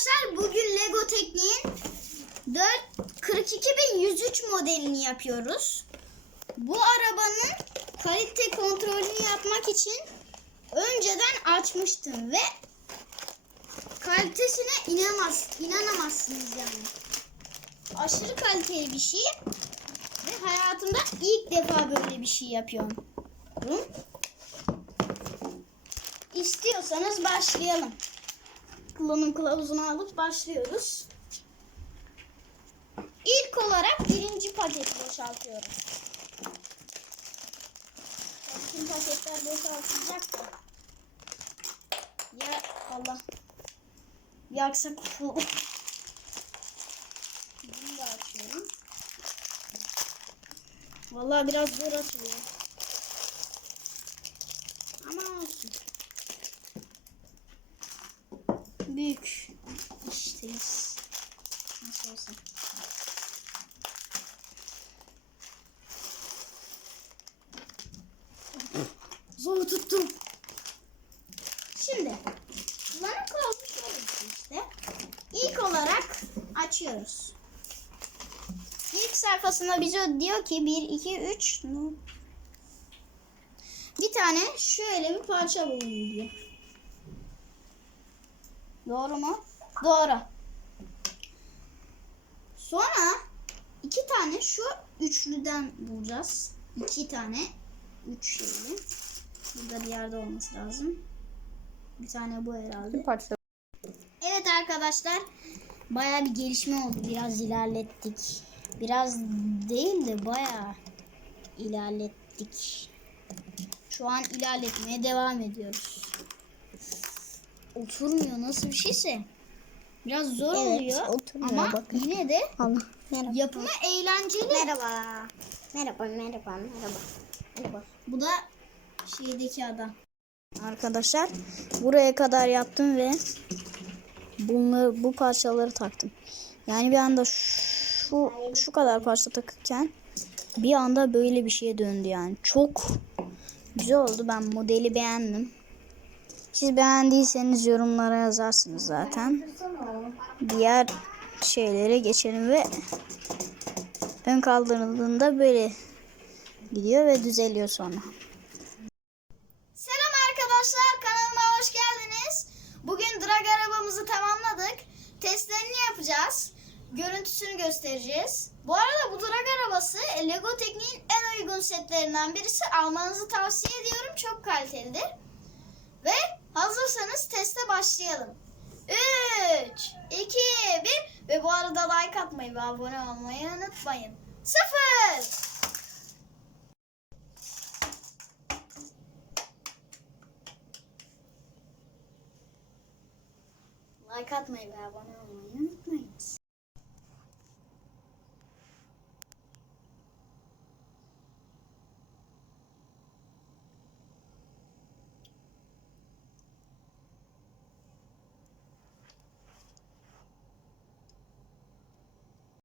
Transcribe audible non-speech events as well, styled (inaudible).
arkadaşlar bugün Lego Tekniğin 4 42103 modelini yapıyoruz. Bu arabanın kalite kontrolünü yapmak için önceden açmıştım ve kalitesine inanamaz, inanamazsınız yani. Aşırı kaliteli bir şey ve hayatımda ilk defa böyle bir şey yapıyorum. İstiyorsanız başlayalım. Kullanım kılavuzunu alıp başlıyoruz. İlk olarak birinci paketi boşaltıyorum. Tüm paketler boşaltılacak da. Ya Allah. Yaksak bu. (laughs) Bunu da açıyorum. Vallahi biraz zor açılıyor. Ama olsun. Büyük işteyiz. Nasıl olsa. Zor tuttum. Şimdi kullanım kılavuzu şöyle işte. İlk olarak açıyoruz. İlk sayfasında bize diyor ki 1, 2, 3 bir tane şöyle bir parça bulunuyor diyor. Doğru mu? Doğru. Sonra iki tane şu üçlüden bulacağız. İki tane üç şeyli. Burada bir yerde olması lazım. Bir tane bu herhalde. parça. Evet arkadaşlar. Baya bir gelişme oldu. Biraz ilerlettik. Biraz değil de baya ilerlettik. Şu an ilerletmeye devam ediyoruz. Oturmuyor nasıl bir şeyse. Biraz zor Evet, oluyor oturmuyor, ama bakın. yine de Allah. Merhaba. yapımı eğlenceli. Merhaba. Merhaba, merhaba, merhaba. Merhaba. Bu da şeydeki adam. Arkadaşlar buraya kadar yaptım ve bunları bu parçaları taktım. Yani bir anda şu şu kadar parça takırken bir anda böyle bir şeye döndü yani. Çok güzel oldu. Ben modeli beğendim. Siz beğendiyseniz yorumlara yazarsınız zaten. Diğer şeylere geçelim ve ön kaldırıldığında böyle gidiyor ve düzeliyor sonra. Selam arkadaşlar kanalıma hoş geldiniz. Bugün drag arabamızı tamamladık. Testlerini yapacağız. Görüntüsünü göstereceğiz. Bu arada bu drag arabası Lego Tekniğin en uygun setlerinden birisi. Almanızı tavsiye ediyorum. Çok kalitelidir. Ve hazırsanız teste başlayalım. 3, 2, 1 ve bu arada like atmayı ve abone olmayı unutmayın. 0 Like atmayı ve abone olmayı unutmayınız.